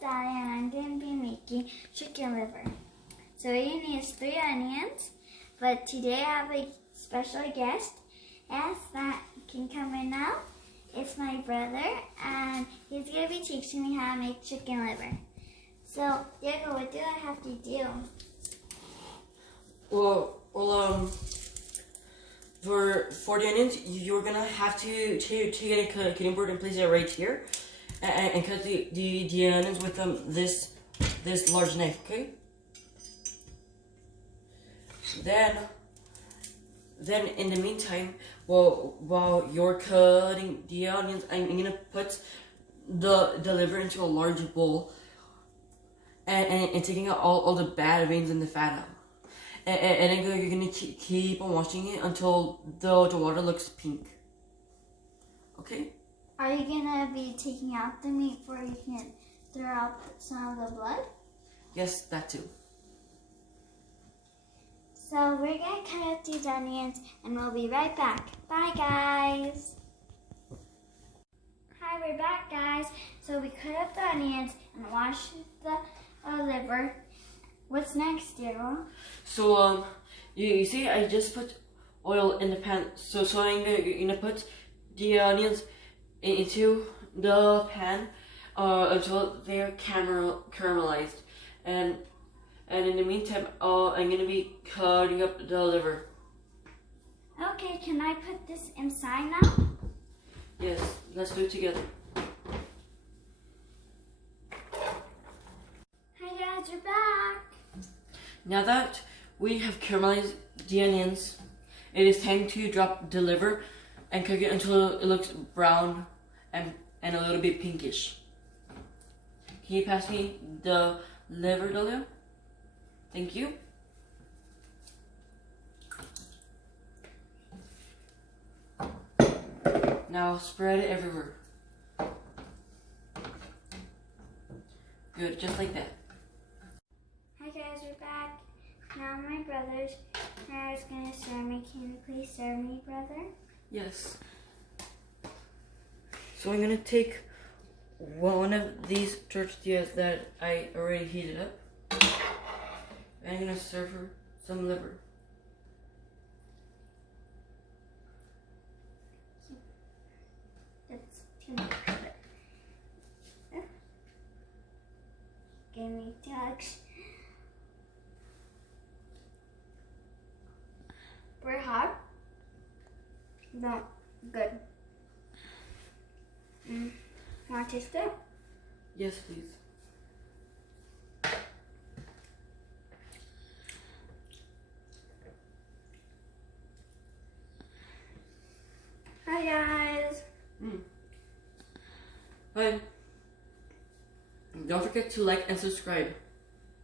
Dahlia and I'm going to be making chicken liver. So what you need is 3 onions, but today I have a special guest that can come in now. It's my brother and he's going to be teaching me how to make chicken liver. So Diego, what do I have to do? For the onions, you're gonna have to get a cutting board and place it right here, and cut the onions with this large knife. Okay. Then in the meantime, while you're cutting the onions, I'm gonna put the liver into a large bowl, and taking out all the bad veins and the fat out. And then you're gonna keep on washing it until the water looks pink. Okay? Are you gonna be taking out the meat before you can throw out some of the blood? Yes, that too. So we're gonna cut up these onions and we'll be right back. Bye guys! Hi, we're back guys. So we cut up the onions and washed the liver. What's next, Diego? So you see, I just put oil in the pan. So I'm gonna put the onions into the pan until they're caramelized, and in the meantime, I'm gonna be cutting up the liver. Okay, can I put this inside now? Yes, let's do it together. Hi guys, we're back. Now that we have caramelized the onions, it is time to drop the liver and cook it until it looks brown and a little bit pinkish. Can you pass me the liver, Dahlia? Thank you. Now spread it everywhere. Good, just like that. Hi guys, we're back. Now my brother's is gonna serve me. Can you please serve me, brother? Yes. So I'm gonna take one of these tortillas that I already heated up, and I'm gonna serve her some liver. That's too much of it. Give me tugs. Very hot. No, good. Want to taste it? Yes, please. Hi guys. Bye. Don't forget to like and subscribe.